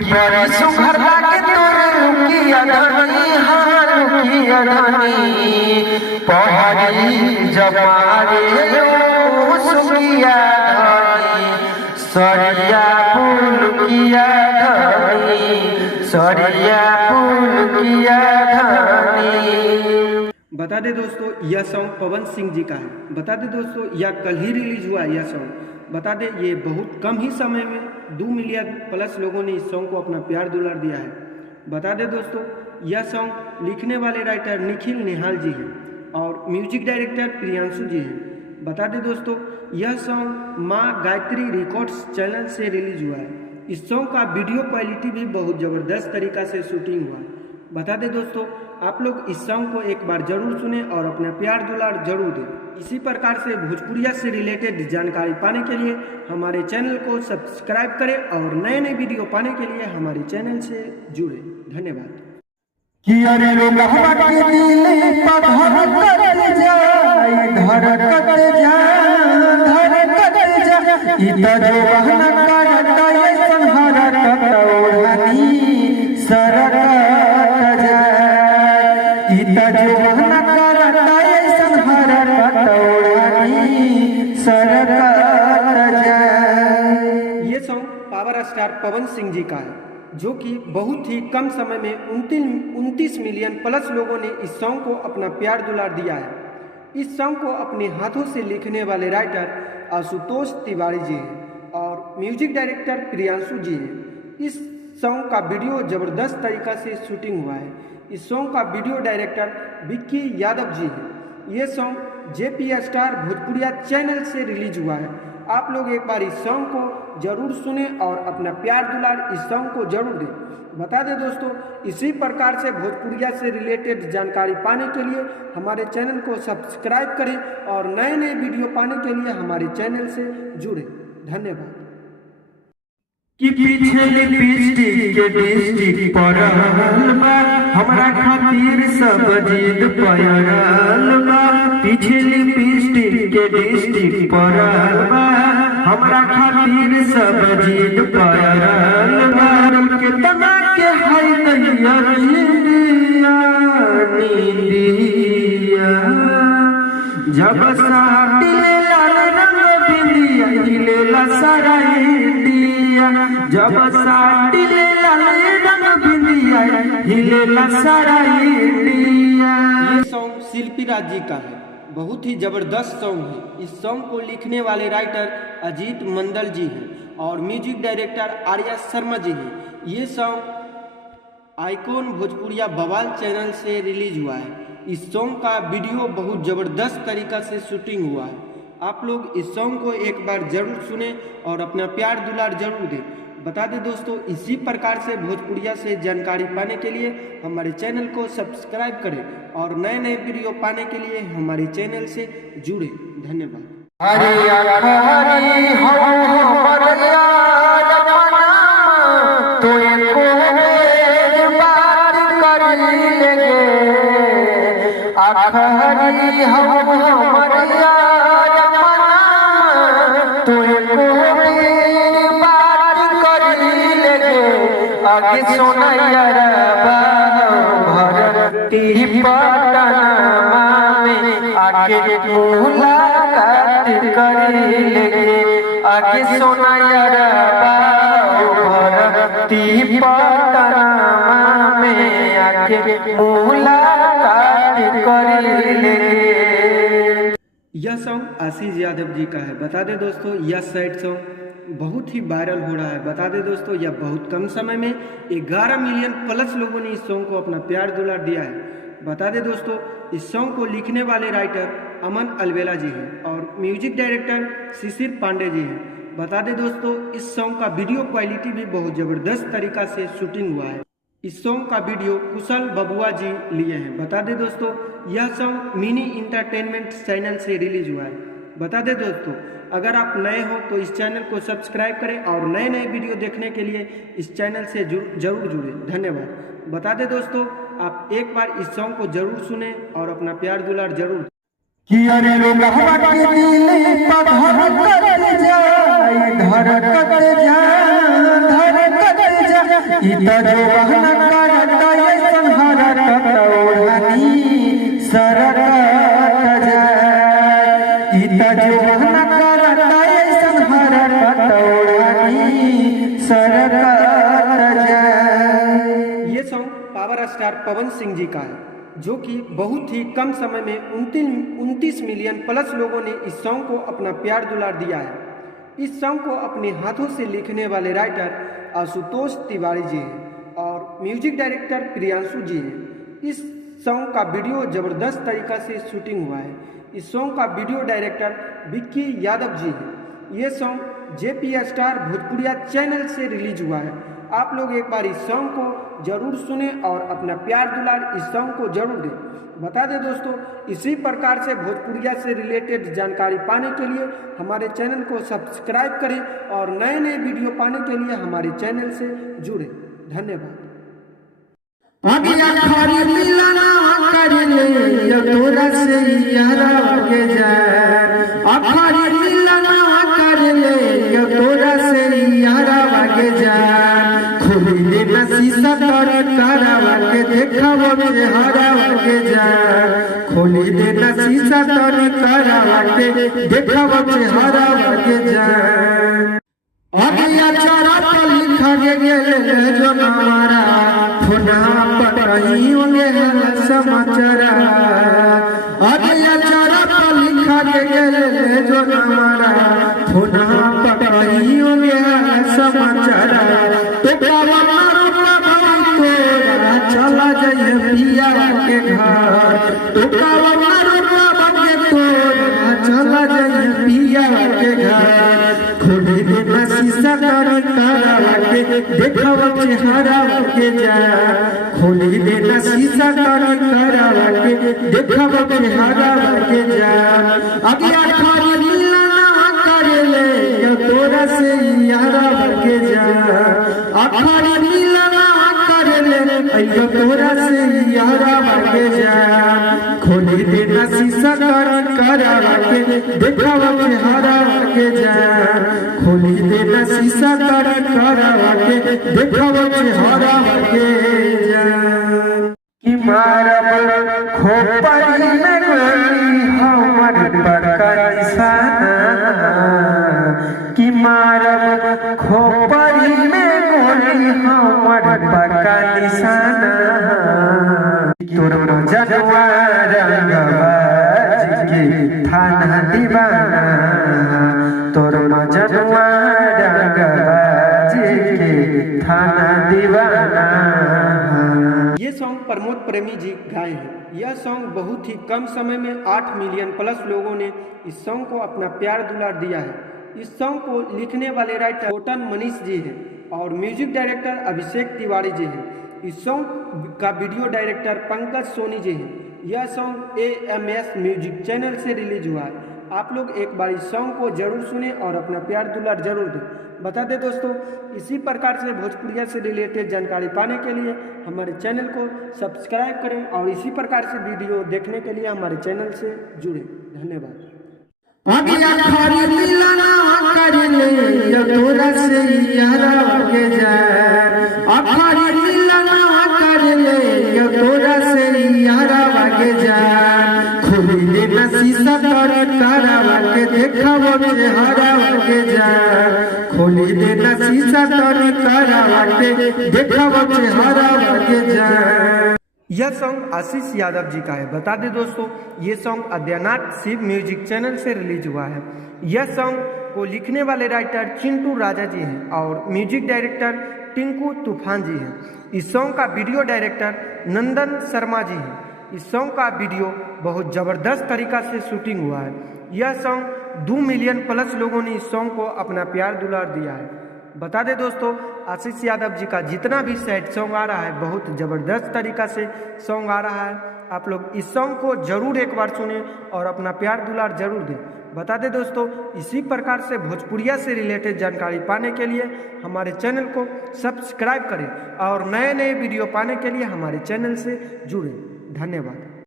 बड़ी सुघर लागे तोर लुकिया धनी हाँ लुकिया धनी पहाड़ी जमारे ओ सुकिया धनी सरिया पुलकिया धनी सरिया पुलकिया धनी। बता दे दोस्तों यह सॉन्ग पवन सिंह जी का है। बता दे दोस्तों यह कल ही रिलीज हुआ है। यह सॉन्ग बता दे ये बहुत कम ही समय में 2 मिलियन प्लस लोगों ने इस सॉन्ग को अपना प्यार दुलार दिया है। बता दे दोस्तों यह सॉन्ग लिखने वाले राइटर निखिल निहाल जी हैं और म्यूजिक डायरेक्टर प्रियांशु जी हैं। बता दे दोस्तों यह सॉन्ग माँ गायत्री रिकॉर्ड्स चैनल से रिलीज हुआ है। इस सॉन्ग का वीडियो क्वालिटी भी बहुत ज़बरदस्त तरीका से शूटिंग हुआ है। बता दें दोस्तों आप लोग इस सॉन्ग को एक बार जरूर सुने और अपना प्यार दुलार जरूर दें। इसी प्रकार से भोजपुरिया से रिलेटेड जानकारी पाने के लिए हमारे चैनल को सब्सक्राइब करें और नए नए वीडियो पाने के लिए हमारे चैनल से जुड़े। धन्यवाद। ये song power star Pawan Singh ji का है जो कि बहुत ही कम समय में 29 मिलियन प्लस लोगों ने इस सॉन्ग को अपना प्यार दुलार दिया है। इस सॉन्ग को अपने हाथों से लिखने वाले राइटर आशुतोष तिवारी जी हैं और म्यूजिक डायरेक्टर प्रियांशु जी हैं। इस सॉन्ग का वीडियो ज़बरदस्त तरीका से शूटिंग हुआ है। इस सॉन्ग का वीडियो डायरेक्टर विक्की यादव जी हैं। ये सॉन्ग JP स्टार भोजपुरिया चैनल से रिलीज हुआ है। आप लोग एक बार इस सॉन्ग को जरूर सुने और अपना प्यार दुलार इस सॉन्ग को जरूर दें। बता दें दोस्तों इसी प्रकार से भोजपुरिया से रिलेटेड जानकारी पाने के लिए हमारे चैनल को सब्सक्राइब करें और नए नए वीडियो पाने के लिए हमारे चैनल से जुड़े। धन्यवाद। कि पीछे लिपस्टिक के डिस्ट्रिक्ट पड़ल बा हमरा खातिर सब जिद पड़ल बा। पीछे लिपस्टिक के डिस्ट्रिक्ट पड़ल बा हमरा खातिर सब जिद पड़ल बा। के तना के हाय दैया नींदिया नींदिया जब साटिले लाल रंग बिंदिया हिलेला सारा इंडिया जब साटिले लाल रंग बिंदिया हिलेला सारा इंडिया। ये सॉन्ग शिल्पी राज जी का है। बहुत ही जबरदस्त सॉन्ग है। इस सॉन्ग को लिखने वाले राइटर अजीत मंडल जी हैं और म्यूजिक डायरेक्टर आर्या शर्मा जी हैं। ये सॉन्ग आइकॉन भोजपुरिया बवाल चैनल से रिलीज हुआ है। इस सॉन्ग का वीडियो बहुत ज़बरदस्त तरीका से शूटिंग हुआ है। आप लोग इस सॉन्ग को एक बार जरूर सुने और अपना प्यार दुलार जरूर दें। बता दें दोस्तों इसी प्रकार से भोजपुरिया से जानकारी पाने के लिए हमारे चैनल को सब्सक्राइब करें और नए नए वीडियो पाने के लिए हमारे चैनल से जुड़े। धन्यवाद। आगे सोनैया भरती पटनमा में आगे मुलाकात करी लेगे। आगे सोनैया भरती पटनमा में आगे मुलाकात करी लेगे। यह सॉन्ग आशीष यादव जी का है। बता दें दोस्तों यह सैड सॉन्ग बहुत ही वायरल हो रहा है। बता दें दोस्तों यह बहुत कम समय में 11 मिलियन प्लस लोगों ने इस सॉन्ग को अपना प्यार दुलार दिया है। बता दें दोस्तों इस सॉन्ग को लिखने वाले राइटर अमन अलवेला जी हैं और म्यूजिक डायरेक्टर शिशिर पांडे जी हैं। बता दें दोस्तों इस सॉन्ग का वीडियो क्वालिटी भी बहुत ज़बरदस्त तरीका से शूटिंग हुआ है। इस सॉन्ग का वीडियो कुशल बबुआ जी लिए हैं। बता दें दोस्तों यह सॉन्ग मिनी इंटरटेनमेंट चैनल से रिलीज हुआ है। बता दें दोस्तों अगर आप नए हो तो इस चैनल को सब्सक्राइब करें और नए नए वीडियो देखने के लिए इस चैनल से जरूर जुड़ें। धन्यवाद। बता दें दोस्तों आप एक बार इस सॉन्ग को जरूर सुने और अपना प्यार दुलार जरूर कि अरे लोग के दिल पर धड़कत जाए इता जो बहना करता ये संहारत ओढ़नी सरकत जाए। इता जो बहना करता ये संहारत ओढ़नी सरकत जाए। ये song power star Pawan Singh ji का है, जो कि बहुत ही कम समय में 29 मिलियन प्लस लोगों ने इस सॉन्ग को अपना प्यार दुलार दिया है। इस सॉन्ग को अपने हाथों से लिखने वाले राइटर आशुतोष तिवारी जी हैं और म्यूजिक डायरेक्टर प्रियांशु जी हैं। इस सॉन्ग का वीडियो ज़बरदस्त तरीका से शूटिंग हुआ है। इस सॉन्ग का वीडियो डायरेक्टर विक्की यादव जी हैं। ये सॉन्ग जेपी स्टार भोजपुरिया चैनल से रिलीज हुआ है। आप लोग एक बार इस सॉन्ग को जरूर सुने और अपना प्यार दुलार इस सॉन्ग को जरूर दें। बता दें दोस्तों, इसी प्रकार से भोजपुरिया से रिलेटेड जानकारी पाने के लिए हमारे चैनल को सब्सक्राइब करें और नए नए वीडियो पाने के लिए हमारे चैनल से जुड़ें। धन्यवाद। अगिया खारी मिलना कर ले यो तोरा से यारा के जाए। अखारी मिलना कर ले यो तोरा से यारा के जाए। खोली दे न शीशा तर करावा के देखावो चेहरा के जाए। खोली दे न शीशा तर करावा के देखावो चेहरा के जाए। अगिया चारा पर लिखा गेले जो हमारा फोना पटाई होंगे समाचार। अगिया चारा पर लिखा गेले जो हमारा फोना पटाई होंगे समाचार। तो कावना रोका भाई तोरा चला जाइए पिया के घर। तो कावना रोका भाई तोरा चला जाइए पिया के घर। खोली दे न शीशा तर करावा के देखावो चेहरा के जाए। खोली दे न शीशा तर करावा के देखावो चेहरा के जाए। अगिया खारी मिलना कर ले यो तोरा से यारा के जाए। अखारी मिलना कर ले यो तोरा से यारा के जाए। खोली दे न शीशा तर करावा के देखावो चेहरा के जाए। खोली दे न शीशा तर करावा के देखावो चेहरा के जाए। कि मारब खोपड़ी में गोली हमर बड़का निशाना। कि मारब खोपड़ी में गोली हमर बड़का निशाना। तोर मजनुआ रंगबाज के थाना दीवाना। तोर मजनुआ रंगबाज के थाना दीवाना। ये सॉन्ग प्रमोद प्रेमी जी गाए हैं। यह सॉन्ग बहुत ही कम समय में 8 मिलियन प्लस लोगों ने इस सॉन्ग को अपना प्यार दुलार दिया है। इस सॉन्ग को लिखने वाले राइटर कोटन मनीष जी हैं और म्यूजिक डायरेक्टर अभिषेक तिवारी जी हैं। इस सॉन्ग का वीडियो डायरेक्टर पंकज सोनी जी हैं। यह सॉन्ग AMS म्यूजिक चैनल से रिलीज हुआ है। आप लोग एक बार इस सॉन्ग को जरूर सुने और अपना प्यार दुलार जरूर दें। बता दें दोस्तों, इसी प्रकार से भोजपुरिया से रिलेटेड जानकारी पाने के लिए हमारे चैनल को सब्सक्राइब करें और इसी प्रकार से वीडियो देखने के लिए हमारे चैनल से जुड़ें। धन्यवाद। अगिया खारी मिलना कर ले यो तोरा से यारा के जाए। अखारी मिलना कर ले यो तोरा से यारा के जाए। खोली दे न शीशा तर करावा के देखावो चेहरा के जाए। खोली दे न शीशा तर करावा के देखावो चेहरा के जाए। यह सॉन्ग आशीष यादव जी का है। बता दें दोस्तों, ये सॉन्ग आद्यनाथ शिव म्यूजिक चैनल से रिलीज हुआ है। यह सॉन्ग को लिखने वाले राइटर चिंटू राजा जी हैं और म्यूजिक डायरेक्टर टिंकू तूफान जी हैं। इस सॉन्ग का वीडियो डायरेक्टर नंदन शर्मा जी हैं। इस सॉन्ग का वीडियो बहुत ज़बरदस्त तरीका से शूटिंग हुआ है। यह सॉन्ग 2 मिलियन प्लस लोगों ने इस सॉन्ग को अपना प्यार दुलार दिया है। बता दें दोस्तों, आशीष यादव जी का जितना भी सैड सॉन्ग आ रहा है बहुत ज़बरदस्त तरीका से सॉन्ग आ रहा है। आप लोग इस सॉन्ग को जरूर एक बार सुने और अपना प्यार दुलार जरूर दें। बता दें दोस्तों, इसी प्रकार से भोजपुरिया से रिलेटेड जानकारी पाने के लिए हमारे चैनल को सब्सक्राइब करें और नए नए वीडियो पाने के लिए हमारे चैनल से जुड़ें। धन्यवाद।